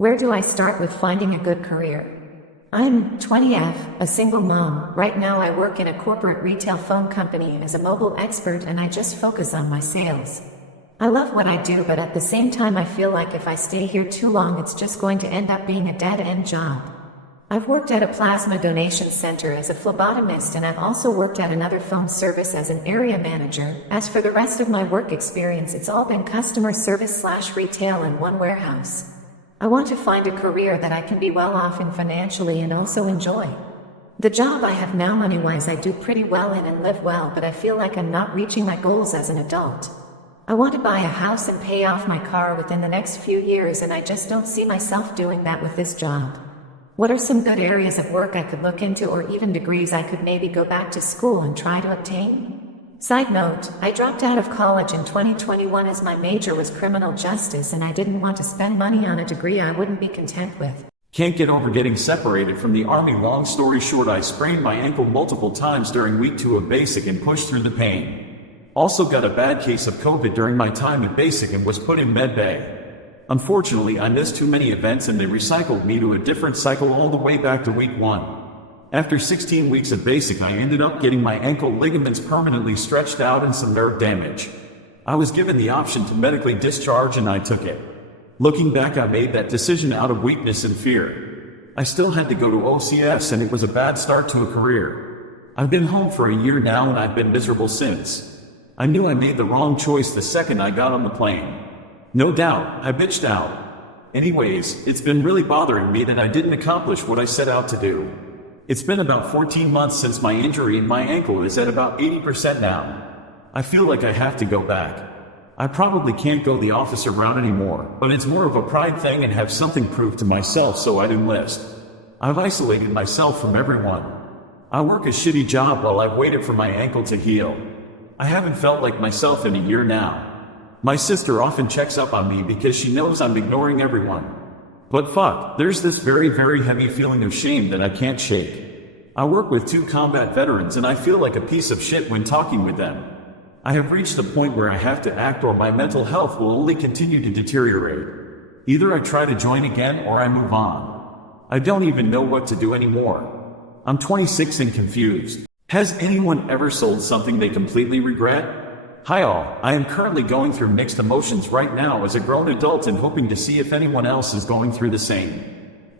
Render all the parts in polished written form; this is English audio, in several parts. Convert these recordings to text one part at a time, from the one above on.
Where do I start with finding a good career? I'm 20F, a single mom. Right now I work in a corporate retail phone company as a mobile expert and I just focus on my sales. I love what I do, but at the same time I feel like if I stay here too long it's just going to end up being a dead-end job. I've worked at a plasma donation center as a phlebotomist and I've also worked at another phone service as an area manager. As for the rest of my work experience, it's all been customer service/retail in one warehouse. I want to find a career that I can be well off in financially and also enjoy. The job I have now, money-wise, I do pretty well in and live well, but I feel like I'm not reaching my goals as an adult. I want to buy a house and pay off my car within the next few years, and I just don't see myself doing that with this job. What are some good areas of work I could look into, or even degrees I could maybe go back to school and try to obtain? Side note, I dropped out of college in 2021 as my major was criminal justice and I didn't want to spend money on a degree I wouldn't be content with. Can't get over getting separated from the army. Long story short, I sprained my ankle multiple times during week 2 of basic and pushed through the pain. Also got a bad case of COVID during my time at basic and was put in med bay. Unfortunately, I missed too many events and they recycled me to a different cycle all the way back to week 1. After 16 weeks of basic, I ended up getting my ankle ligaments permanently stretched out and some nerve damage. I was given the option to medically discharge and I took it. Looking back, I made that decision out of weakness and fear. I still had to go to OCS and it was a bad start to a career. I've been home for a year now and I've been miserable since. I knew I made the wrong choice the second I got on the plane. No doubt, I bitched out. Anyways, it's been really bothering me that I didn't accomplish what I set out to do. It's been about 14 months since my injury and my ankle is at about 80% now. I feel like I have to go back. I probably can't go the officer route anymore, but it's more of a pride thing and have something prove to myself, so I'd enlist. I've isolated myself from everyone. I work a shitty job while I've waited for my ankle to heal. I haven't felt like myself in a year now. My sister often checks up on me because she knows I'm ignoring everyone. But fuck, there's this very heavy feeling of shame that I can't shake. I work with 2 combat veterans and I feel like a piece of shit when talking with them. I have reached the point where I have to act or my mental health will only continue to deteriorate. Either I try to join again or I move on. I don't even know what to do anymore. I'm 26 and confused. Has anyone ever sold something they completely regret? Hi all, I am currently going through mixed emotions right now as a grown adult and hoping to see if anyone else is going through the same.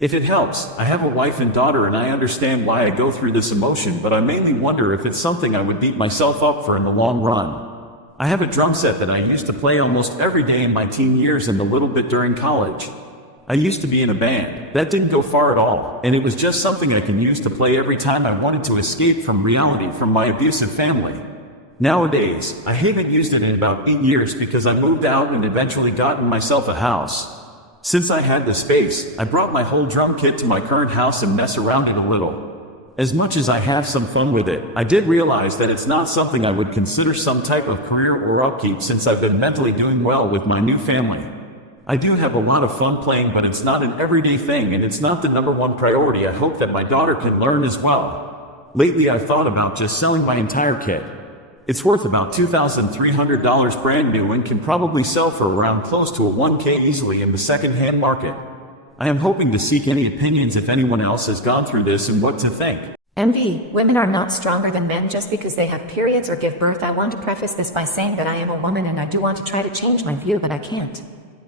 If it helps, I have a wife and daughter and I understand why I go through this emotion, but I mainly wonder if it's something I would beat myself up for in the long run. I have a drum set that I used to play almost every day in my teen years and a little bit during college. I used to be in a band. That didn't go far at all, and it was just something I can use to play every time I wanted to escape from reality from my abusive family. Nowadays, I haven't used it in about 8 years because I moved out and eventually gotten myself a house. Since I had the space, I brought my whole drum kit to my current house and mess around it a little. As much as I have some fun with it, I did realize that it's not something I would consider some type of career or upkeep since I've been mentally doing well with my new family. I do have a lot of fun playing, but it's not an everyday thing and it's not the #1 priority. I hope that my daughter can learn as well. Lately I've thought about just selling my entire kit. It's worth about $2,300 brand new and can probably sell for around close to a 1K easily in the second-hand market. I am hoping to seek any opinions if anyone else has gone through this and what to think. MV, women are not stronger than men just because they have periods or give birth. I want to preface this by saying that I am a woman and I do want to try to change my view, but I can't.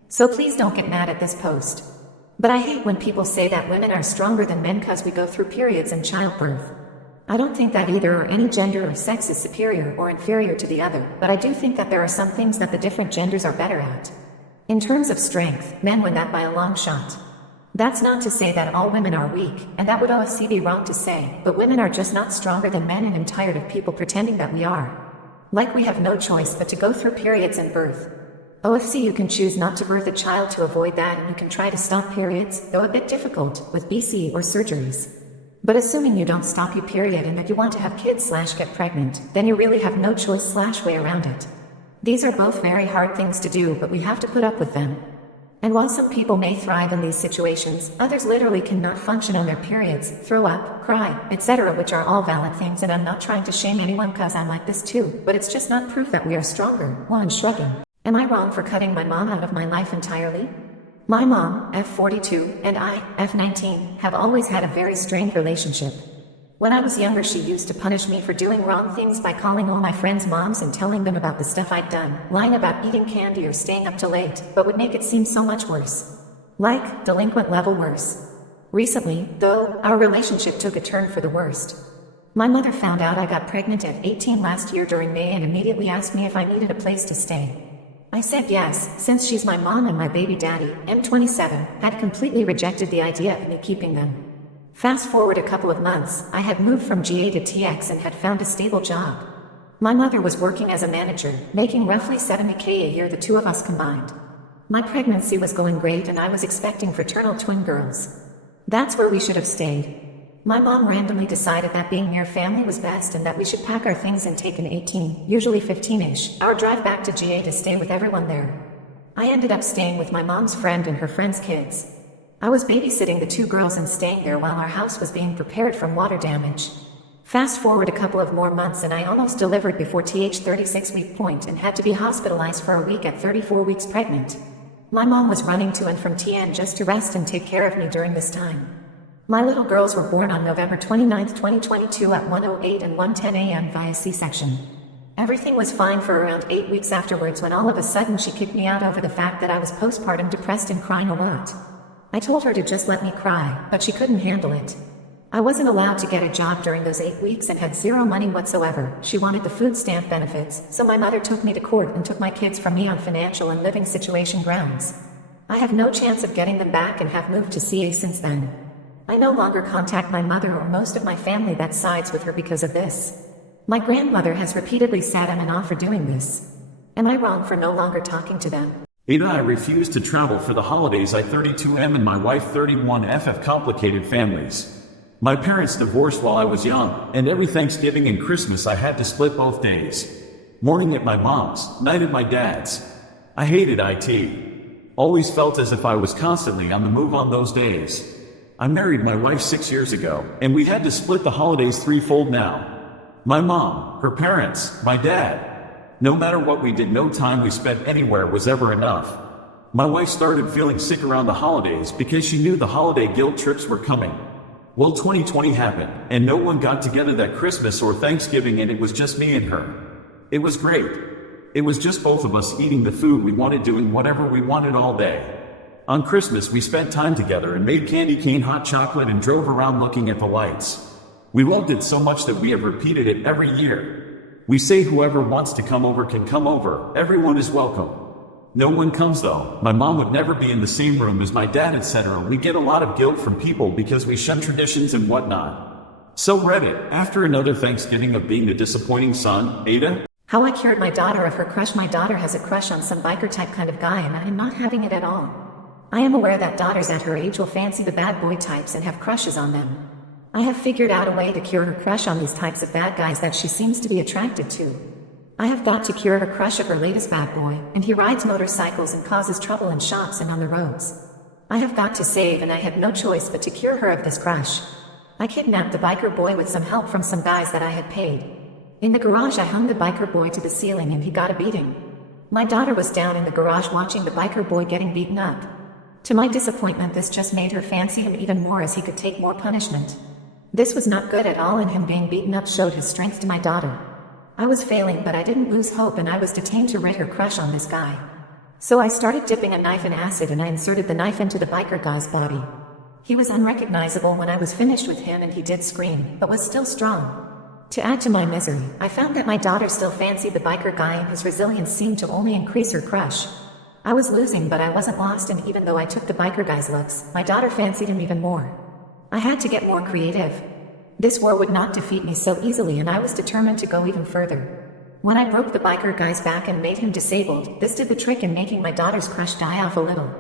So please don't get mad at this post. But I hate when people say that women are stronger than men because we go through periods and childbirth. I don't think that either or any gender or sex is superior or inferior to the other, but I do think that there are some things that the different genders are better at. In terms of strength, men win that by a long shot. That's not to say that all women are weak, and that would OFC be wrong to say, but women are just not stronger than men, and I'm tired of people pretending that we are. Like we have no choice but to go through periods and birth. OFC, you can choose not to birth a child to avoid that, and you can try to stop periods, though a bit difficult, with BC or surgeries. But assuming you don't stop your period and that you want to have kids/get pregnant, then you really have no choice/way around it. These are both very hard things to do, but we have to put up with them. And while some people may thrive in these situations, others literally cannot function on their periods, throw up, cry, etc., which are all valid things, and I'm not trying to shame anyone because I'm like this too, but it's just not proof that we are stronger. Well, I'm shrugging. Am I wrong for cutting my mom out of my life entirely? My mom, F42, and I, F19, have always had a very strained relationship. When I was younger, she used to punish me for doing wrong things by calling all my friends' moms and telling them about the stuff I'd done, lying about eating candy or staying up till late, but would make it seem so much worse. Like, delinquent level worse. Recently, though, our relationship took a turn for the worst. My mother found out I got pregnant at 18 last year during May and immediately asked me if I needed a place to stay. I said yes, since she's my mom and my baby daddy, M27, had completely rejected the idea of me keeping them. Fast forward a couple of months, I had moved from GA to TX and had found a stable job. My mother was working as a manager, making roughly $70K a year, the two of us combined. My pregnancy was going great and I was expecting fraternal twin girls. That's where we should have stayed. My mom randomly decided that being near family was best and that we should pack our things and take an 18, usually 15-ish, hour drive back to GA to stay with everyone there. I ended up staying with my mom's friend and her friend's kids. I was babysitting the two girls and staying there while our house was being prepared from water damage. Fast forward a couple of more months and I almost delivered before TH 36-week point and had to be hospitalized for a week at 34 weeks pregnant. My mom was running to and from TN just to rest and take care of me during this time. My little girls were born on November 29, 2022 at 1:08 and 1:10 a.m. via C-section. Everything was fine for around 8 weeks afterwards when all of a sudden she kicked me out over the fact that I was postpartum depressed and crying a lot. I told her to just let me cry, but she couldn't handle it. I wasn't allowed to get a job during those 8 weeks and had zero money whatsoever. She wanted the food stamp benefits, so my mother took me to court and took my kids from me on financial and living situation grounds. I have no chance of getting them back and have moved to CA since then. I no longer contact my mother or most of my family that sides with her because of this. My grandmother has repeatedly said I'm an off for doing this. Am I wrong for no longer talking to them? Ada, I refuse to travel for the holidays. I 32M and my wife 31F have complicated families. My parents divorced while I was young, and every Thanksgiving and Christmas I had to split both days. Morning at my mom's, night at my dad's. I hated IT. Always felt as if I was constantly on the move on those days. I married my wife 6 years ago, and we had to split the holidays threefold now. My mom, her parents, my dad. No matter what we did, no time we spent anywhere was ever enough. My wife started feeling sick around the holidays because she knew the holiday guilt trips were coming. Well, 2020 happened, and no one got together that Christmas or Thanksgiving, and it was just me and her. It was great. It was just both of us eating the food we wanted, doing whatever we wanted all day. On Christmas, we spent time together and made candy cane hot chocolate and drove around looking at the lights. We loved it so much that we have repeated it every year. We say whoever wants to come over can come over, everyone is welcome. No one comes though. My mom would never be in the same room as my dad, etc. We get a lot of guilt from people because we shun traditions and whatnot. So Reddit, after another Thanksgiving of being the disappointing son, Ada? How I cured my daughter of her crush. My daughter has a crush on some biker type kind of guy and I am not having it at all. I am aware that daughters at her age will fancy the bad boy types and have crushes on them. I have figured out a way to cure her crush on these types of bad guys that she seems to be attracted to. I have got to cure her crush of her latest bad boy, and he rides motorcycles and causes trouble in shops and on the roads. I have got to save and I had no choice but to cure her of this crush. I kidnapped the biker boy with some help from some guys that I had paid. In the garage I hung the biker boy to the ceiling and he got a beating. My daughter was down in the garage watching the biker boy getting beaten up. To my disappointment, this just made her fancy him even more as he could take more punishment. This was not good at all, and him being beaten up showed his strength to my daughter. I was failing, but I didn't lose hope and I was determined to rid her crush on this guy. So I started dipping a knife in acid and I inserted the knife into the biker guy's body. He was unrecognizable when I was finished with him and he did scream, but was still strong. To add to my misery, I found that my daughter still fancied the biker guy and his resilience seemed to only increase her crush. I was losing, but I wasn't lost, and even though I took the biker guy's looks, my daughter fancied him even more. I had to get more creative. This war would not defeat me so easily and I was determined to go even further. When I broke the biker guy's back and made him disabled, this did the trick in making my daughter's crush die off a little.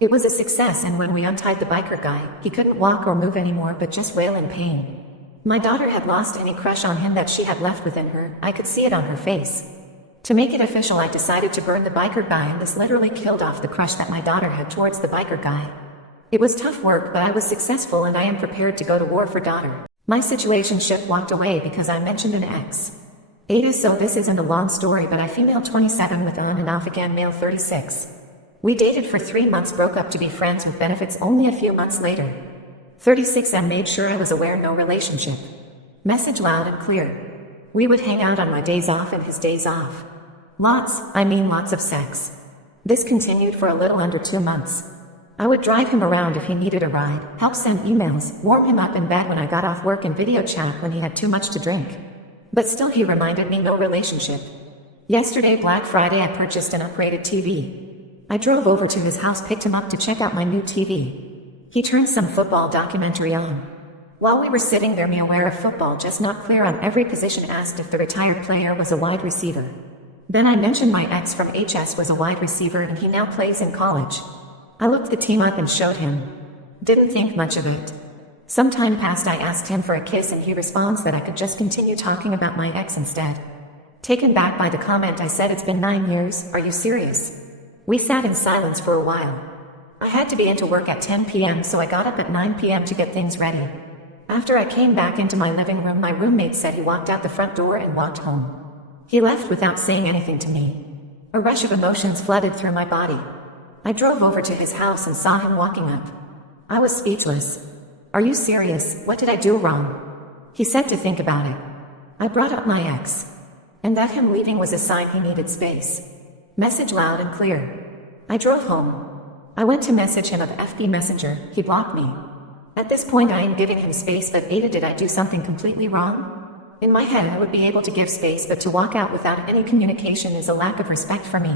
It was a success, and when we untied the biker guy, he couldn't walk or move anymore but just wail in pain. My daughter had lost any crush on him that she had left within her. I could see it on her face. To make it official, I decided to burn the biker guy, and this literally killed off the crush that my daughter had towards the biker guy. It was tough work, but I was successful and I am prepared to go to war for daughter. My situationship walked away because I mentioned an ex. Ada, so this isn't a long story, but I female 27 with on and off again male 36. We dated for 3 months, broke up to be friends with benefits only a few months later. 36 I made sure I was aware, no relationship. Message loud and clear. We would hang out on my days off and his days off. Lots of sex. This continued for a little under 2 months. I would drive him around if he needed a ride, help send emails, warm him up in bed when I got off work, and video chat when he had too much to drink. But still he reminded me, no relationship. Yesterday, Black Friday, I purchased an upgraded TV. I drove over to his house, picked him up to check out my new TV. He turned some football documentary on. While we were sitting there, me aware of football, just not clear on every position, asked if the retired player was a wide receiver. Then I mentioned my ex from HS was a wide receiver and he now plays in college. I looked the team up and showed him. Didn't think much of it. Some time passed, I asked him for a kiss and he responds that I could just continue talking about my ex instead. Taken back by the comment, I said, it's been 9 years, are you serious? We sat in silence for a while. I had to be into work at 10 p.m. so I got up at 9 p.m. to get things ready. After I came back into my living room, my roommate said he walked out the front door and walked home. He left without saying anything to me. A rush of emotions flooded through my body. I drove over to his house and saw him walking up. I was speechless. Are you serious? What did I do wrong? He said to think about it. I brought up my ex. And that him leaving was a sign he needed space. Message loud and clear. I drove home. I went to message him of FB Messenger. He blocked me. At this point I am giving him space, but Ada, did I do something completely wrong? In my head I would be able to give space, but to walk out without any communication is a lack of respect for me.